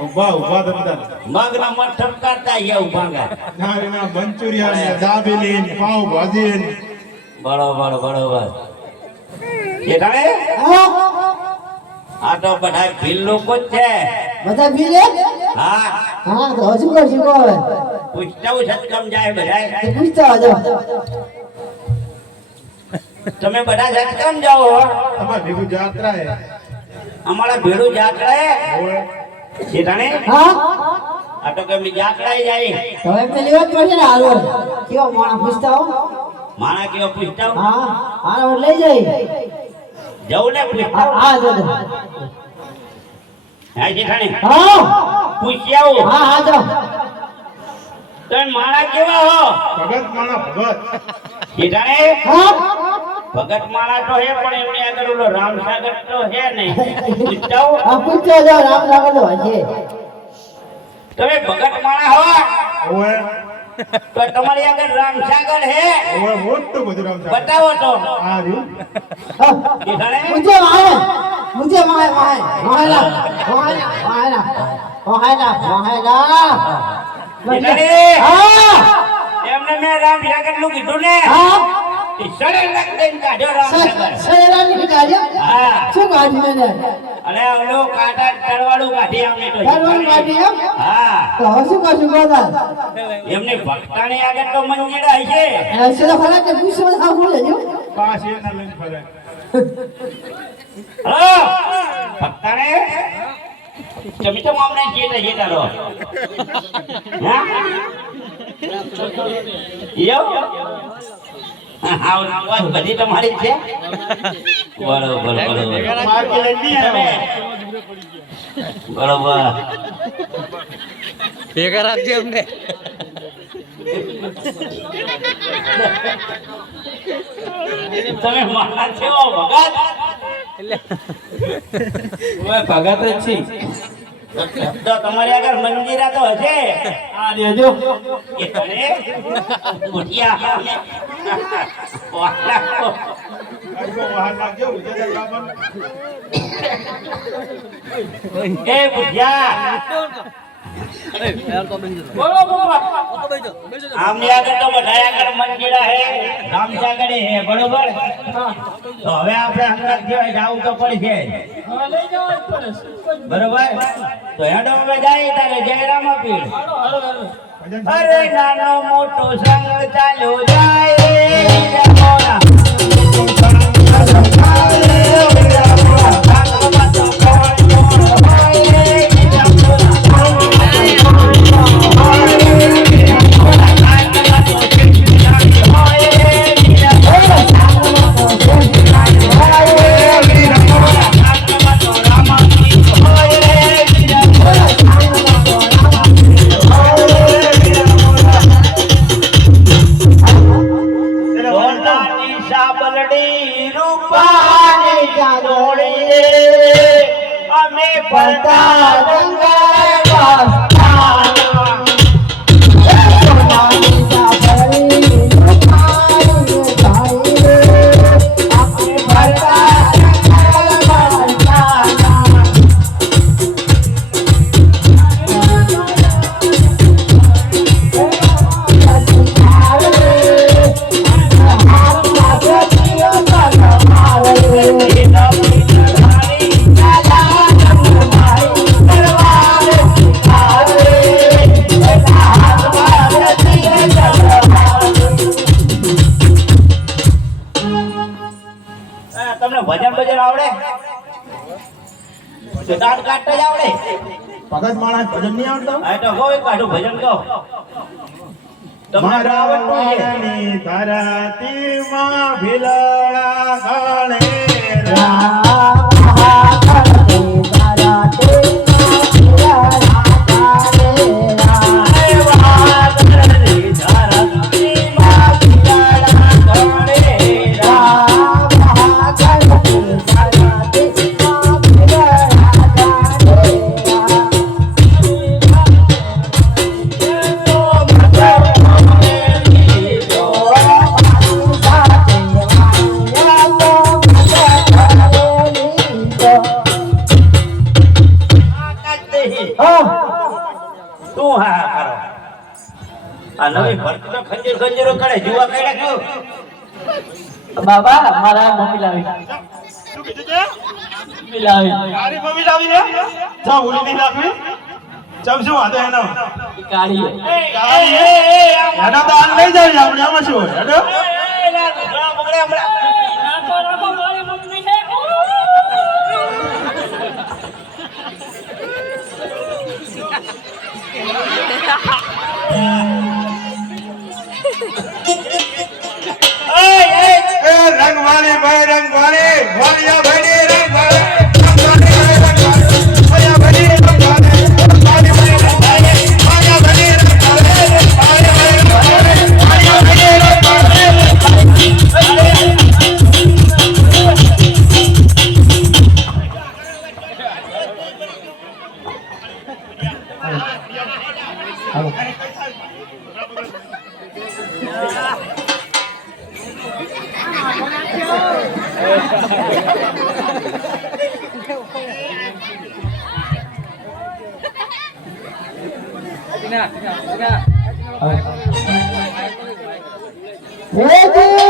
ઉભા ઉભા દમદાર મગના મત ઠપકારતા ગયા ઉભા ગા ના રે ના મંચુરિયન ને દાબેલી ને પાવ ભાજી ને બરોબર એ તાણે આ તો બધા ભીલ લોકો જ છે બધા ભીલ હા હા તો હજુ કરશું કો હવે પૂછતા સત્કમ જાય બધા પૂછતા જો તમે બધા સત્કમ જાઓ તમાર ભેગું જાત્રા હે અમારા ભેડું જાત્રા હે એ તાણે હા આ તો કેમ જાત્રા જાય તો એમ તો લેવા જ પડશે ને હાલો કેવો માણા પૂછતા હો માણા કેવો પૂછતા હા હાલો લઈ જઈ જવું ને પૂછતા હા જો હા જી તાણે હા પૂછી આવો હા જો તમે માણા કેવા હો ભગત માણા ભગત એ તાણે હા ભગત માણા તો હે પણ એમની આગળ ઓલો રામસાગર તો હે નહીં પૂછતા આ પૂછો જો રામ સાગર તો હશે તમે ભગત માણા હો ઓએ તો તમારી આગળ રામસાગર હે ઓએ મોટું બધું રામ સાહેબ બતાવો તો આ રહ્યું એ તાણે मुझे એમને મેં રામસાગર નું કીધું ને એ સડે લખ દઈને કાઢ્યો રામસાગર અને ઓલો કાંટા તળવાળું કાઢી અમને તો હા એમની ભક્તાની આગળ તો મંજીરા હશે પાસ એના લઈને ફરે હલો ભક્તાને તમે તો અમને જેતા રહો હા યો હા વાત બધી તમારી જ છે બરોબર માર કે લઈ નહીં આવ્યો બરોબર ભેગા રાખજે અમને તમે મારા જેવો ભગત ભગત જ છે તો તમારી આગળ મંજીરા તો હશે આ દેજો એ તમે ઉઠ્યા વાલા આજો બહાર લાગજો ઉજે બાબન એ બુઢિયા આમની આગળ તો બધા આગળ મંજીરા હે રામસાગર હે બરોબર તો હવે આપણે અંગત જેવા જાવું તો પડશે બરોબર તો હેડો હવે જાય તારે જય રામાપીર અરે નાનો મોટો સંગ ચાલ્યો જાય રે મોરા ભગત માણસ ભજન નહીં આવડતો આ તો હોય કાઢું ભજન કહો તમને આવડતું છે મારાની ધરતીમાં ભીલડા ગણે તું હા કરો આ નવી ભરતી તો ખંજર ખંજરો કરે જુવા કઈડા કેવું બાબા મારા મમ્મી લાવી શું કીધું તે મમ્મી લાવી તારી મમ્મી લાવી ને જા ભૂલી નહીં નાખવી ચમ શું વાતો એનો કાઢી એનો તો હાલ લઈ જાય આપણે આમાં શું હોય હેડો એ રંગવાળી ભાઈ રંગવાળી વાળિયા ભાઈ રંગવાળી હે